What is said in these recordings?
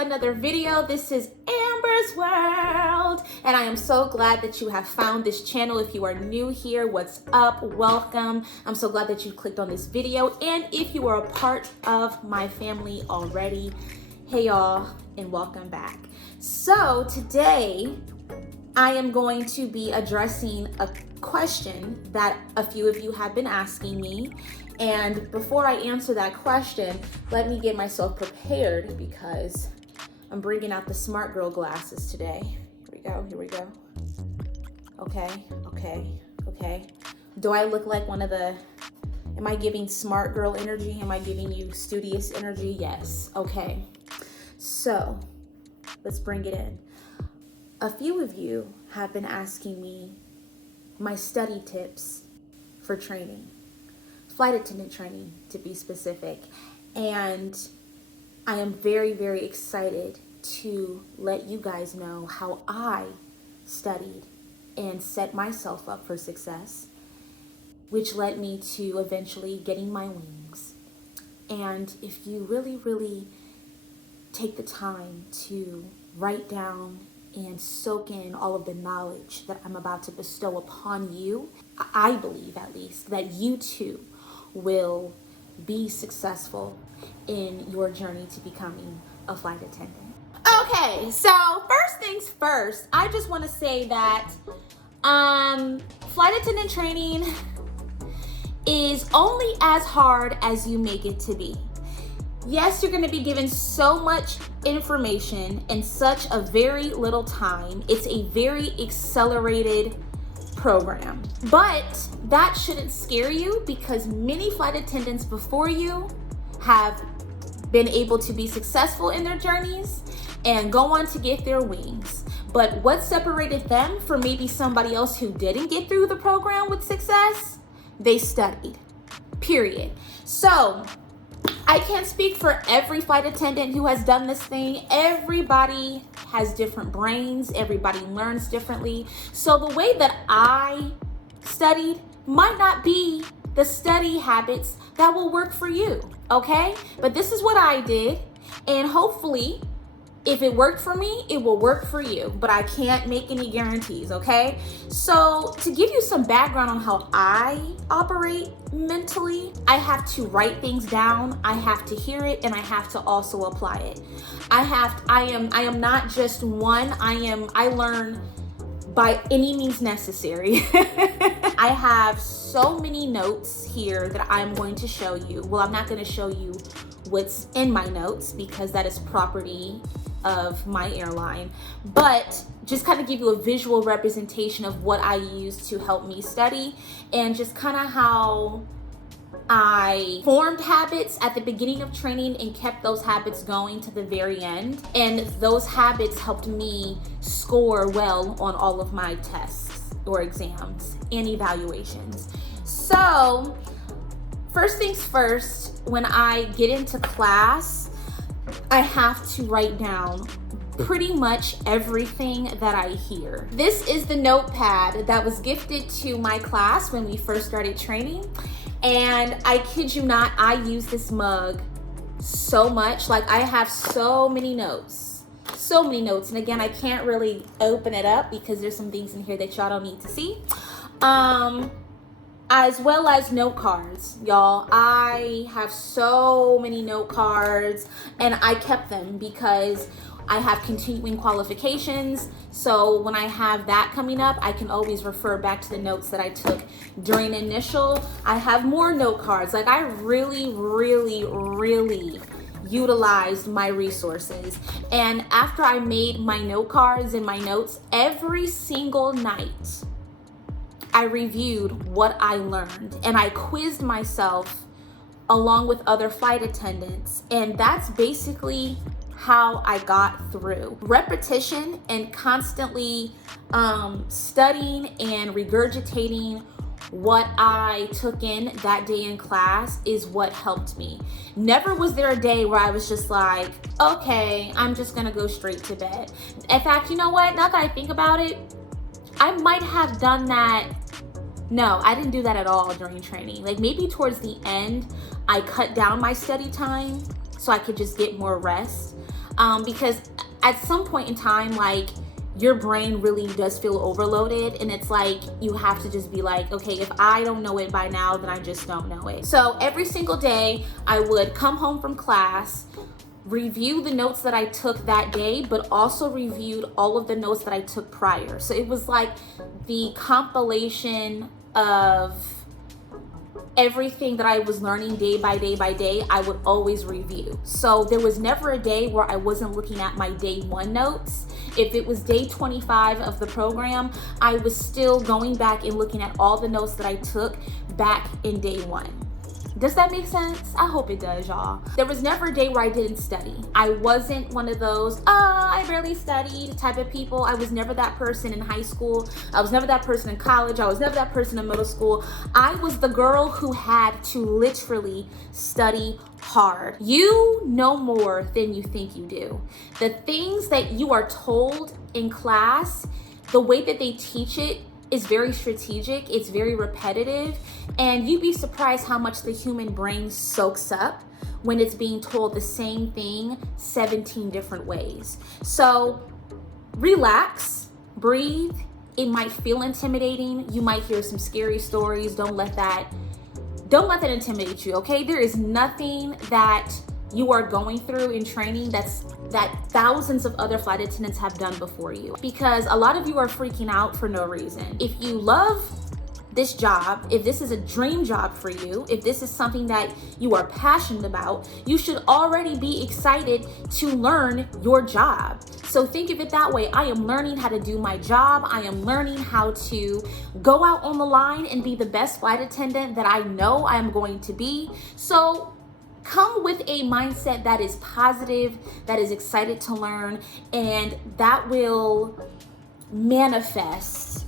another video. This is Amber's World, and I am so glad that you have found this channel. If you are new here, what's up? Welcome. I'm so glad that you clicked on this video, and if you are a part of my family already, hey y'all, and welcome back. So today I am going to be addressing a question that a few of you have been asking me. And before I answer that question, let me get myself prepared because I'm bringing out the smart girl glasses today. Here we go. Okay. Do I look like one of the, am I giving smart girl energy? Am I giving you studious energy? Yes. Okay. So let's bring it in. A few of you have been asking me my study tips for training. Flight attendant training, to be specific. And I am very, very excited to let you guys know how I studied and set myself up for success, which led me to eventually getting my wings. And if you really, really take the time to write down and soak in all of the knowledge that I'm about to bestow upon you, I believe at least that you too will be successful in your journey to becoming a flight attendant. Okay, so first things first, I just want to say that flight attendant training is only as hard as you make it to be. Yes, you're going to be given so much information in such a very little time. It's a very accelerated program, but that shouldn't scare you because many flight attendants before you have been able to be successful in their journeys and go on to get their wings. But what separated them from maybe somebody else who didn't get through the program with success? They studied, period. So I can't speak for every flight attendant who has done this thing. Everybody has different brains. Everybody learns differently. So the way that I studied might not be the study habits that will work for you, okay? But this is what I did, and hopefully, if it worked for me, it will work for you, but I can't make any guarantees, okay? So to give you some background on how I operate mentally, I have to write things down, I have to hear it, and I have to also apply it. I am not just one, I learn by any means necessary. I have so many notes here that I'm going to show you. Well, I'm not going to show you what's in my notes because that is property of my airline, but just kind of give you a visual representation of what I use to help me study and just kind of how I formed habits at the beginning of training and kept those habits going to the very end. And those habits helped me score well on all of my tests or exams and evaluations. So first things first, when I get into class, I have to write down pretty much everything that I hear. This is the notepad that was gifted to my class when we first started training. And I kid you not, I use this mug so much. Like I have so many notes. And again, I can't really open it up because there's some things in here that y'all don't need to see. As well as note cards, y'all. I have so many note cards and I kept them because I have continuing qualifications. So when I have that coming up, I can always refer back to the notes that I took during initial. I have more note cards. Like I really utilized my resources. And after I made my note cards and my notes, every single night, I reviewed what I learned and I quizzed myself along with other flight attendants. And that's basically how I got through. Repetition and constantly studying and regurgitating what I took in that day in class is what helped me. Never was there a day where I was just like, okay, I'm just gonna go straight to bed. In fact, you know what? Now that I think about it, I might have done that. No, I didn't do that at all during training. Like maybe towards the end, I cut down my study time so I could just get more rest. because at some point in time, like, your brain really does feel overloaded, and it's like you have to just be like, okay, if I don't know it by now, then I just don't know it. So every single day I would come home from class, review the notes that I took that day, but also reviewed all of the notes that I took prior. So it was like the compilation of everything that I was learning day by day by day. I would always review. So there was never a day where I wasn't looking at my day one notes. If it was day 25 of the program, I was still going back and looking at all the notes that I took back in day one. Does that make sense? I hope it does, y'all. There was never a day where I didn't study. I wasn't one of those, I barely studied type of people. I was never that person in high school. I was never that person in college. I was never that person in middle school. I was the girl who had to literally study hard. You know more than you think you do. The things that you are told in class, the way that they teach it, is very strategic, it's very repetitive, and you'd be surprised how much the human brain soaks up when it's being told the same thing 17 different ways. So relax, breathe. It might feel intimidating. You might hear some scary stories. Don't let that intimidate you, okay? There is nothing that you are going through in training that thousands of other flight attendants have done before you, because a lot of you are freaking out for no reason. If you love this job, if this is a dream job for you, if this is something that you are passionate about, you should already be excited to learn your job. So think of it that way. I am learning how to do my job. I am learning how to go out on the line and be the best flight attendant that I know I am going to be. So come with a mindset that is positive, that is excited to learn, and that will manifest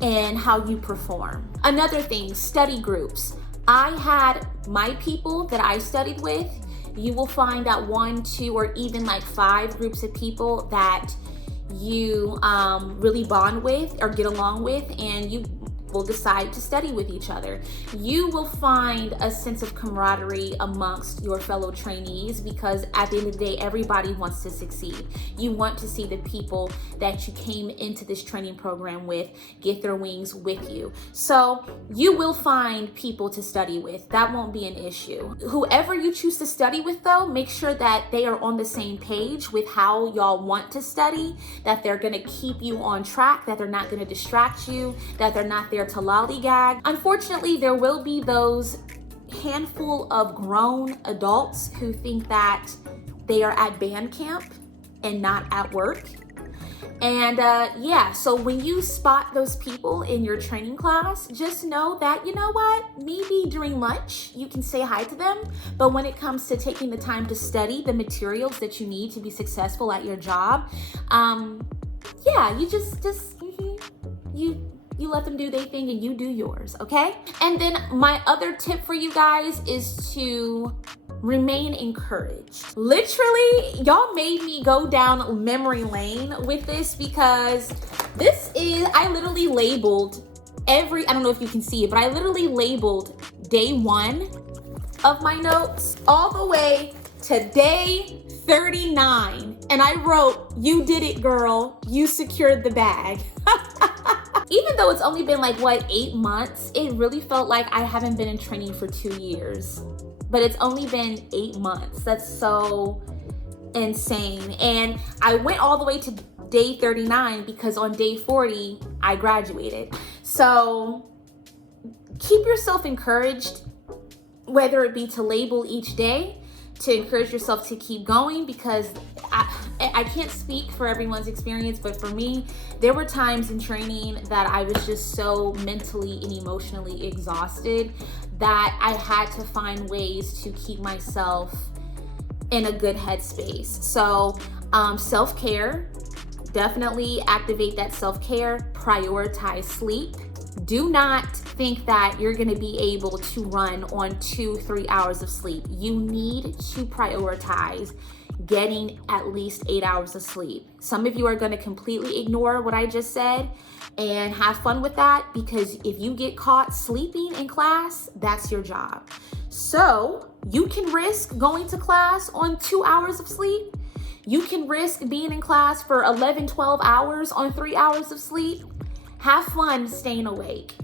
in how you perform. Another thing, study groups. I had my people that I studied with. You will find that 1, 2, or even like 5 groups of people that you really bond with or get along with, and you will decide to study with each other. You will find a sense of camaraderie amongst your fellow trainees, because at the end of the day, everybody wants to succeed. You want to see the people that you came into this training program with get their wings with you. So you will find people to study with. That won't be an issue. Whoever you choose to study with, though, make sure that they are on the same page with how y'all want to study, that they're gonna keep you on track, that they're not gonna distract you, that they're not there to lollygag. Unfortunately, there will be those handful of grown adults who think that they are at band camp and not at work. And yeah, so when you spot those people in your training class, just know that, you know what, maybe during lunch you can say hi to them, but when it comes to taking the time to study the materials that you need to be successful at your job, yeah, you just you let them do their thing and you do yours, okay? And then my other tip for you guys is to remain encouraged. Literally, y'all made me go down memory lane with this, because I literally labeled I don't know if you can see it, but I literally labeled day 1 of my notes all the way to day 39. And I wrote, "You did it, girl. You secured the bag." Even though it's only been like, 8 months, it really felt like I haven't been in training for 2 years. But it's only been 8 months. That's so insane. And I went all the way to day 39 because on day 40, I graduated. So keep yourself encouraged, whether it be to label each day, to encourage yourself to keep going, because I can't speak for everyone's experience, but for me, there were times in training that I was just so mentally and emotionally exhausted that I had to find ways to keep myself in a good headspace. So self-care, definitely activate that self-care, prioritize sleep. Do not think that you're gonna be able to run on 2-3 hours of sleep. You need to prioritize getting at least 8 hours of sleep. Some of you are gonna completely ignore what I just said and have fun with that, because if you get caught sleeping in class, that's your job. So you can risk going to class on 2 hours of sleep. You can risk being in class for 11, 12 hours on 3 hours of sleep. Have fun staying awake.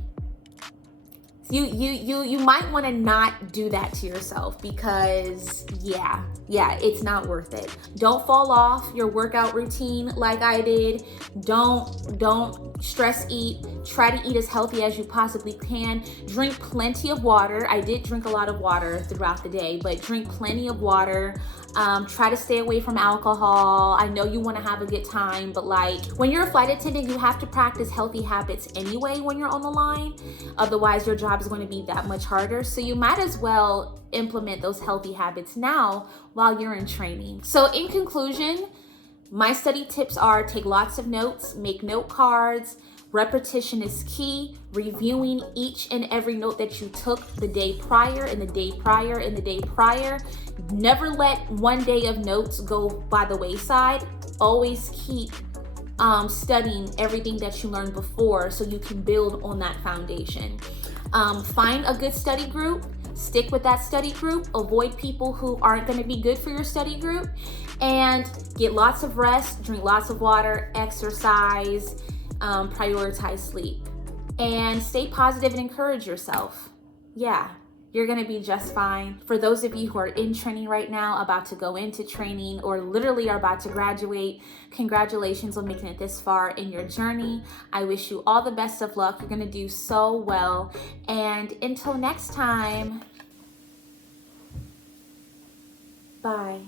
You might want to not do that to yourself, because yeah, it's not worth it. Don't fall off your workout routine like I did. Don't stress eat. Try to eat as healthy as you possibly can. Drink plenty of water. I did drink a lot of water throughout the day, but drink plenty of water. Try to stay away from alcohol. I know you want to have a good time, but like when you're a flight attendant, you have to practice healthy habits anyway when you're on the line. Otherwise, your job is going to be that much harder. So you might as well implement those healthy habits now while you're in training. So in conclusion, my study tips are: take lots of notes, make note cards. Repetition is key. Reviewing each and every note that you took the day prior and the day prior and the day prior. Never let one day of notes go by the wayside. Always keep studying everything that you learned before so you can build on that foundation. Find a good study group. Stick with that study group. Avoid people who aren't going to be good for your study group. And get lots of rest, drink lots of water, exercise, prioritize sleep. And stay positive and encourage yourself. Yeah, you're going to be just fine. For those of you who are in training right now, about to go into training, or literally are about to graduate, congratulations on making it this far in your journey. I wish you all the best of luck. You're going to do so well. And until next time, bye.